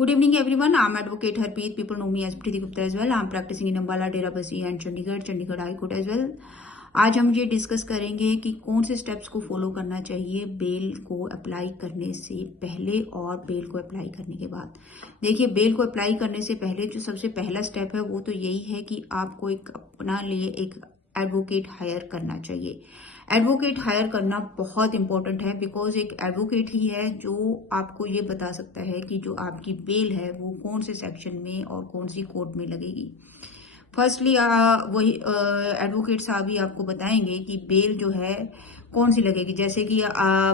Good evening, everyone. I'm Advocate Harpreet. People know me as Preeti Gupta as well. I'm practicing in Ambala, Derabasi and Chandigarh High Court as well. आज हम ये discuss करेंगे कि कौन से steps को follow करना चाहिए बेल को अप्लाई करने से पहले और बेल को अप्लाई करने के बाद। देखिए, बेल को अप्लाई करने से पहले जो सबसे पहला स्टेप है वो तो यही है कि आपको एक अपना लिए एक एडवोकेट हायर करना चाहिए। एडवोकेट हायर करना बहुत इंपॉर्टेंट है बिकॉज एक एडवोकेट ही है जो आपको ये बता सकता है कि जो आपकी बेल है वो कौन से सेक्शन में और कौन सी कोर्ट में लगेगी। फर्स्टली वही एडवोकेट साहब ही आपको बताएंगे कि बेल जो है कौन सी लगेगी। जैसे कि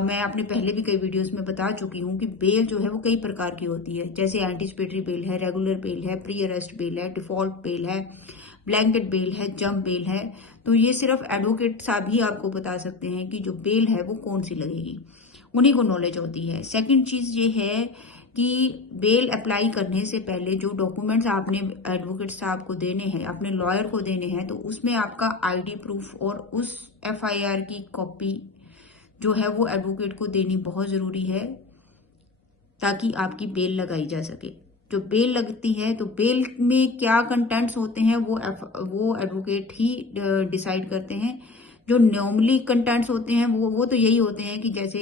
मैं अपने पहले भी कई वीडियोस में बता चुकी हूँ कि बेल जो है वो कई प्रकार की होती है। जैसे एंटीसिपेटरी बेल है, रेगुलर बेल है, प्री अरेस्ट बेल है, डिफॉल्ट बेल है, ब्लैंकेट बेल है, जंप बेल है। तो ये सिर्फ एडवोकेट साहब ही आपको बता सकते हैं कि जो बेल है वो कौन सी लगेगी, उन्हीं को नॉलेज होती है। सेकंड चीज ये है कि बेल अप्लाई करने से पहले जो डॉक्यूमेंट्स आपने एडवोकेट साहब को देने हैं, अपने लॉयर को देने हैं, तो उसमें आपका आईडी प्रूफ और उस एफआईआर की कॉपी जो है वो एडवोकेट को देनी बहुत जरूरी है ताकि आपकी बेल लगाई जा सके। जो बेल लगती है तो बेल में क्या कंटेंट्स होते हैं वो एडवोकेट ही डिसाइड करते हैं। जो नॉर्मली कंटेंट्स होते हैं वो तो यही होते हैं कि जैसे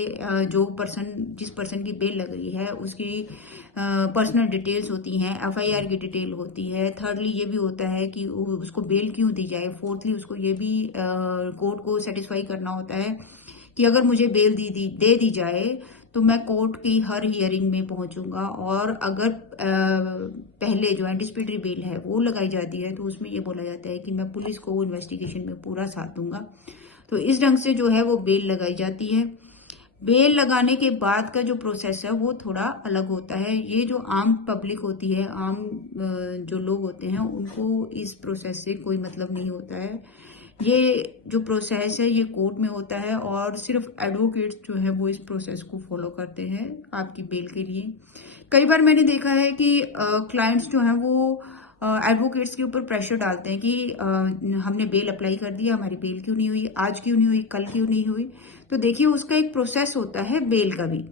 जिस पर्सन की बेल लग रही है उसकी पर्सनल डिटेल्स होती हैं, एफआईआर की डिटेल होती है। थर्डली ये भी होता है कि उसको बेल क्यों दी जाए। फोर्थली उसको ये भी कोर्ट को सेटिस्फाई करना होता है कि अगर मुझे बेल दे दी जाए तो मैं कोर्ट की हर हियरिंग में पहुंचूंगा, और अगर पहले जो एंटीसिपेटरी बेल है वो लगाई जाती है तो उसमें ये बोला जाता है कि मैं पुलिस को इन्वेस्टिगेशन में पूरा साथ दूंगा। तो इस ढंग से जो है वो बेल लगाई जाती है। बेल लगाने के बाद का जो प्रोसेस है वो थोड़ा अलग होता है। ये जो आम पब्लिक होती है, आम जो लोग होते हैं, उनको इस प्रोसेस से कोई मतलब नहीं होता है। ये जो प्रोसेस है ये कोर्ट में होता है और सिर्फ एडवोकेट्स जो है वो इस प्रोसेस को फॉलो करते हैं आपकी बेल के लिए। कई बार मैंने देखा है कि क्लाइंट्स जो हैं वो एडवोकेट्स के ऊपर प्रेशर डालते हैं कि हमने बेल अप्लाई कर दिया, हमारी बेल क्यों नहीं हुई, आज क्यों नहीं हुई, कल क्यों नहीं हुई। तो देखिए, उसका एक प्रोसेस होता है बेल का भी।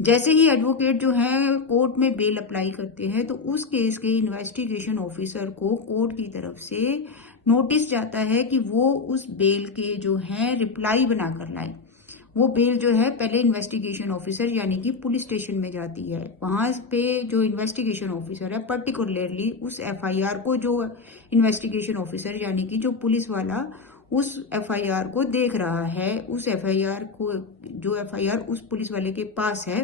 जैसे ही एडवोकेट जो है कोर्ट में बेल अप्लाई करते हैं तो उस केस के इन्वेस्टिगेशन ऑफिसर को कोर्ट की तरफ से नोटिस जाता है कि वो उस बेल के जो है रिप्लाई बनाकर लाए। वो बेल जो है पहले इन्वेस्टिगेशन ऑफिसर यानी कि पुलिस स्टेशन में जाती है। वहां पे जो इन्वेस्टिगेशन ऑफिसर है पर्टिकुलरली उस एफआईआर को, जो इन्वेस्टिगेशन ऑफिसर यानी कि जो पुलिस वाला उस एफआईआर को देख रहा है, उस एफआईआर को, जो एफआईआर उस पुलिस वाले के पास है,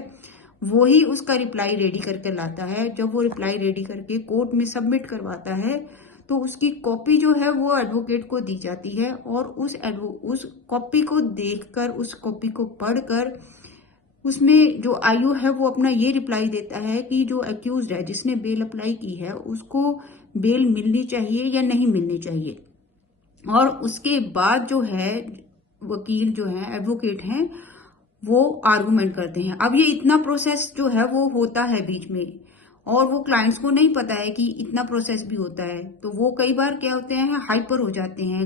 वो ही उसका रिप्लाई रेडी करके लाता है। जब वो रिप्लाई रेडी करके कोर्ट में सबमिट करवाता है तो उसकी कॉपी जो है वो एडवोकेट को दी जाती है, और उस कॉपी को देखकर, उस कॉपी को पढ़कर उसमें जो आयु है वो अपना ये रिप्लाई देता है कि जो अक्यूज्ड है, जिसने बेल अप्लाई की है, उसको बेल मिलनी चाहिए या नहीं मिलनी चाहिए। और उसके बाद जो है वकील जो है, एडवोकेट हैं, वो आर्गुमेंट करते हैं। अब ये इतना प्रोसेस जो है वो होता है बीच में, और वो क्लाइंट्स को नहीं पता है कि इतना प्रोसेस भी होता है। तो वो कई बार क्या होते हैं, हाइपर हो जाते हैं,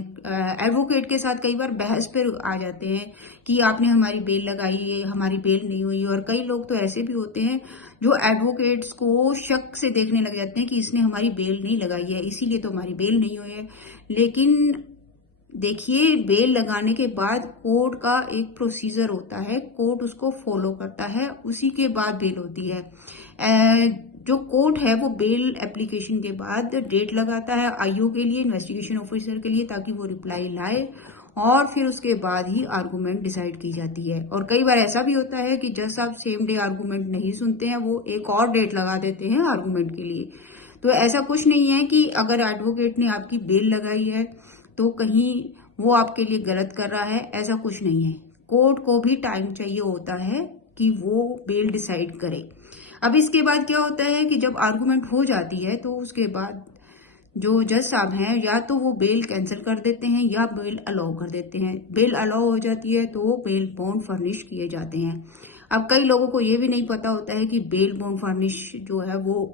एडवोकेट के साथ कई बार बहस पे आ जाते हैं कि आपने हमारी बेल लगाई है, हमारी बेल नहीं हुई। और कई लोग तो ऐसे भी होते हैं जो एडवोकेट्स को शक से देखने लग जाते हैं कि इसने हमारी बेल नहीं लगाई है, इसीलिए तो हमारी बेल नहीं हुई है। लेकिन देखिए, बेल लगाने के बाद कोर्ट का एक प्रोसीजर होता है, कोर्ट उसको फॉलो करता है, उसी के बाद बेल होती है। जो कोर्ट है वो बेल एप्लीकेशन के बाद डेट लगाता है आईओ के लिए, इन्वेस्टिगेशन ऑफिसर के लिए, ताकि वो रिप्लाई लाए, और फिर उसके बाद ही आर्गुमेंट डिसाइड की जाती है। और कई बार ऐसा भी होता है कि जज साहब सेम डे आर्गुमेंट नहीं सुनते हैं, वो एक और डेट लगा देते हैं आर्गुमेंट के लिए। तो ऐसा कुछ नहीं है कि अगर एडवोकेट ने आपकी बेल लगाई है तो कहीं वो आपके लिए गलत कर रहा है, ऐसा कुछ नहीं है। कोर्ट को भी टाइम चाहिए होता है कि वो बेल डिसाइड करे। अब इसके बाद क्या होता है कि जब आर्गुमेंट हो जाती है तो उसके बाद जो जज साहब हैं या तो वो बेल कैंसिल कर देते हैं या बेल अलाउ कर देते हैं। बेल अलाउ हो जाती है तो बेल बॉन्ड फर्निश किए जाते हैं। अब कई लोगों को ये भी नहीं पता होता है कि बेल बॉन्ड फर्निश जो है वो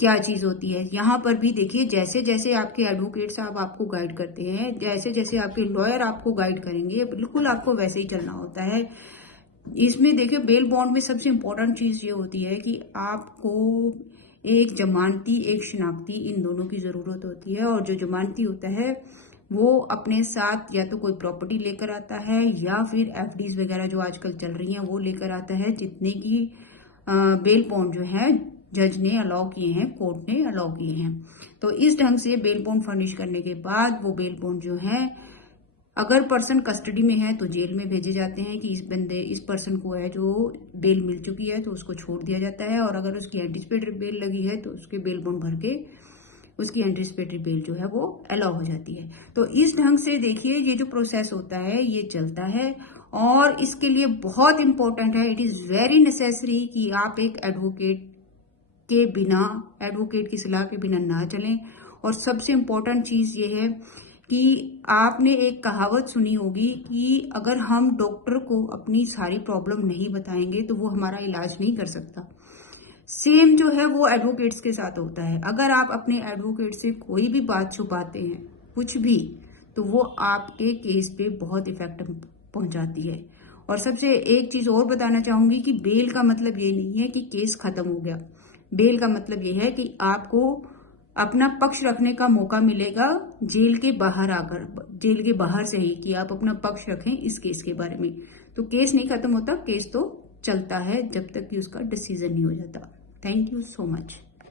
क्या चीज होती है। यहाँ पर भी देखिए, जैसे जैसे आपके एडवोकेट साहब आपको गाइड करते हैं, जैसे जैसे आपके लॉयर आपको गाइड करेंगे, बिल्कुल आपको वैसे ही चलना होता है। इसमें देखिए, बेल बॉन्ड में सबसे इंपॉर्टेंट चीज ये होती है कि आपको एक जमानती एक शनाख्ती, इन दोनों की ज़रूरत होती है। और जो जमानती होता है वो अपने साथ या तो कोई प्रॉपर्टी लेकर आता है या फिर एफडीज वगैरह जो आजकल चल रही हैं वो लेकर आता है, जितने की बेल बॉन्ड जो है जज ने अलाउ किए हैं, कोर्ट ने अलाउ किए हैं। तो इस ढंग से बेल बॉन्ड फर्निश करने के बाद वो बेल बॉन्ड जो है, अगर पर्सन कस्टडी में है तो जेल में भेजे जाते हैं कि इस पर्सन को है जो बेल मिल चुकी है तो उसको छोड़ दिया जाता है। और अगर उसकी एंटिसिपेटरी बेल लगी है तो उसके बेल बॉन्ड भर के उसकी एंटिसिपेटरी बेल जो है वो अलाउ हो जाती है। तो इस ढंग से देखिए ये जो प्रोसेस होता है ये चलता है। और इसके लिए बहुत इंपॉर्टेंट है, इट इज वेरी नेसेसरी कि आप एक एडवोकेट के बिना, एडवोकेट की सलाह के बिना ना चलें। और सबसे इंपॉर्टेंट चीज ये है कि आपने एक कहावत सुनी होगी कि अगर हम डॉक्टर को अपनी सारी प्रॉब्लम नहीं बताएंगे तो वो हमारा इलाज नहीं कर सकता। सेम जो है वो एडवोकेट्स के साथ होता है। अगर आप अपने एडवोकेट से कोई भी बात छुपाते हैं, कुछ भी, तो वो आपके केस पे बहुत इफेक्ट पहुंचाती है। और सबसे एक चीज और बताना चाहूंगी कि बेल का मतलब ये नहीं है कि केस खत्म हो गया। बेल का मतलब ये है कि आपको अपना पक्ष रखने का मौका मिलेगा जेल के बाहर आकर, जेल के बाहर से ही, कि आप अपना पक्ष रखें इस केस के बारे में। तो केस नहीं खत्म होता, केस तो चलता है जब तक कि उसका डिसीजन नहीं हो जाता। Thank you so much.